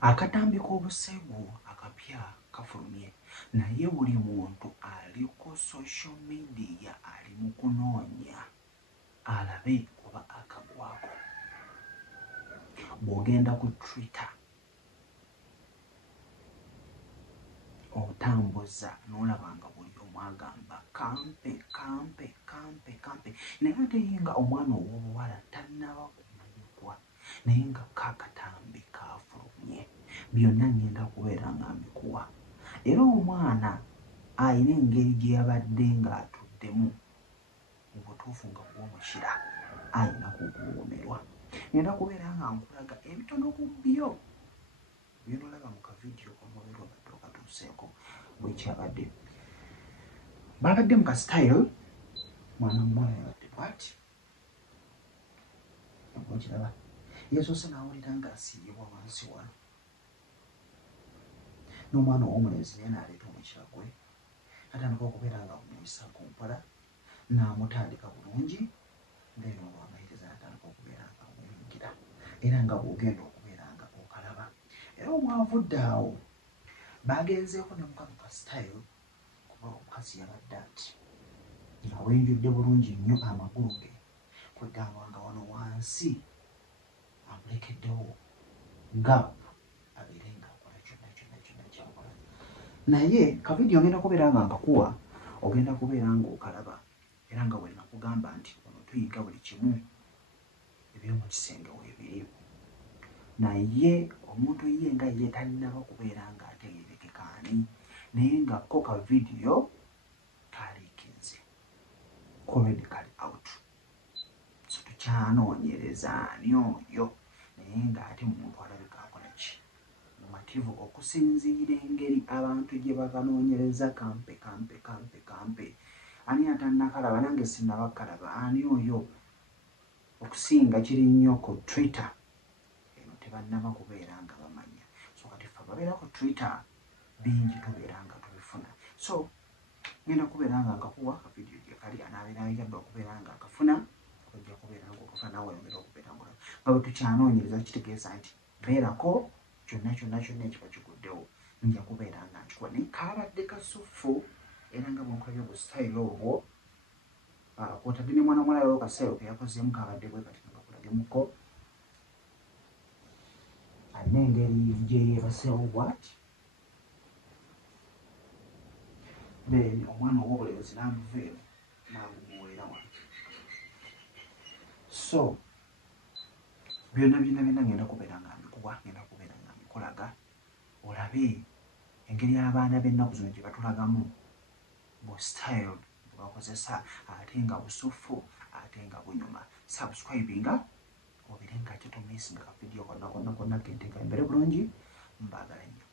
Akatambi k'obusegu akapya kafulumye naye buli muntu ali ku social media ali mu kunoonya alabe kuba akagwako. Bw'ogenda ku Twitter otambuza n'olaba nga buli omu agamba kampe naye ate ye nga omwana ow'obuwala tannaba kumanyikwa naye nga kaakatambi kafulumye. Byonna ngenda kubeera nga mbikuwa era omwana ayina engeri gye yabadde ng'atuddemu mu butuufu nga bw'omukira ayina kukuwoomerwa. Ngenda kubeera nga nkulaga ebitono ku byo by'onolaba mu kavidiyo omubiri obadde okatuuseeko bwekyabadde. Babadde mu kasitayiro mwana muwala yabadde bw'ati okiraba yeesoose n'awulira ng'asiibibwa wansi wano n'omwana ow'omulenzi naye n'aleeta omukira gwe atandika okubeera nga bumuyisa ku mpola n'amutandika bulungi then olw'amayiriza n'atandika okubeera nga muyingira era nga bw'ogenda okubeera nga okalaba. Era omwavudde awo bagenzeeko ne muka mu kasitayiro kuba omukazi yabadde ati nga wenjudde bulungi nnyo amagulu ge kweggamba nga wano wansi amulekeddewo gaapu abeere nga akola kyonna kyakola. Naye kavidiyo ngenda kubeera nga nkakuwa ogenda kubeera nga okalaba era nga bwe nakugamba nti wano tuyiga buli kimu eby'omu kisenge weebiri. Naye omuntu ye nga ye tannaba kubeera ng'ategeerekeka ani naye nga ko kavidiyo kaliikinze already kali out. So tukyanoonyereza ani oyo naye ng'ate muntu alabika akola ki mumativu okusinziira engeri abantu gye bakanoonyereza kampe ani atannakalaba nange sinnabakalaba ani oyo okusinga kiri nnyo ku Twitter eno tebannaba kubeera nga bamanya. So kati ffe ababeera ku Twitter bingi tubeera nga tubifuna. So ngenda kubeera nga nkakuwa akavidiyo gye kali anaabeera ayagala okubeera nga akafuna ojja kubeera nga okafuna nawe oyongera okubeera nga bwe tukyanoonyereza kitegeeza nti beerako kyonna ekiba kiguddewo nja kubeera nga nkikuwa naye kaabadde kasuffu era nga bwonkulabye obusitayiro obwo kwotadde ne mwana omulala wo kasitayiro ke yakozeemu kaabadde bwe kati nga kulagemuko alina engeri gye yeebaseewo bw'ati then omwana ow'obulenzi n'amuveewo n'agumuweera wano. So byonna ngenda kubeera nga mbikuwa ngenda kubeera nga mbikulaga olabe engeri y'abaana b'ennaku zino gye batulagamu bu style bwe bakozesa ate nga busuffu ate nga bunyuma. Subscribinga obire nga kye tomisinga kavidiyo konna kenteeka embere bulungi mbaagala nnyo.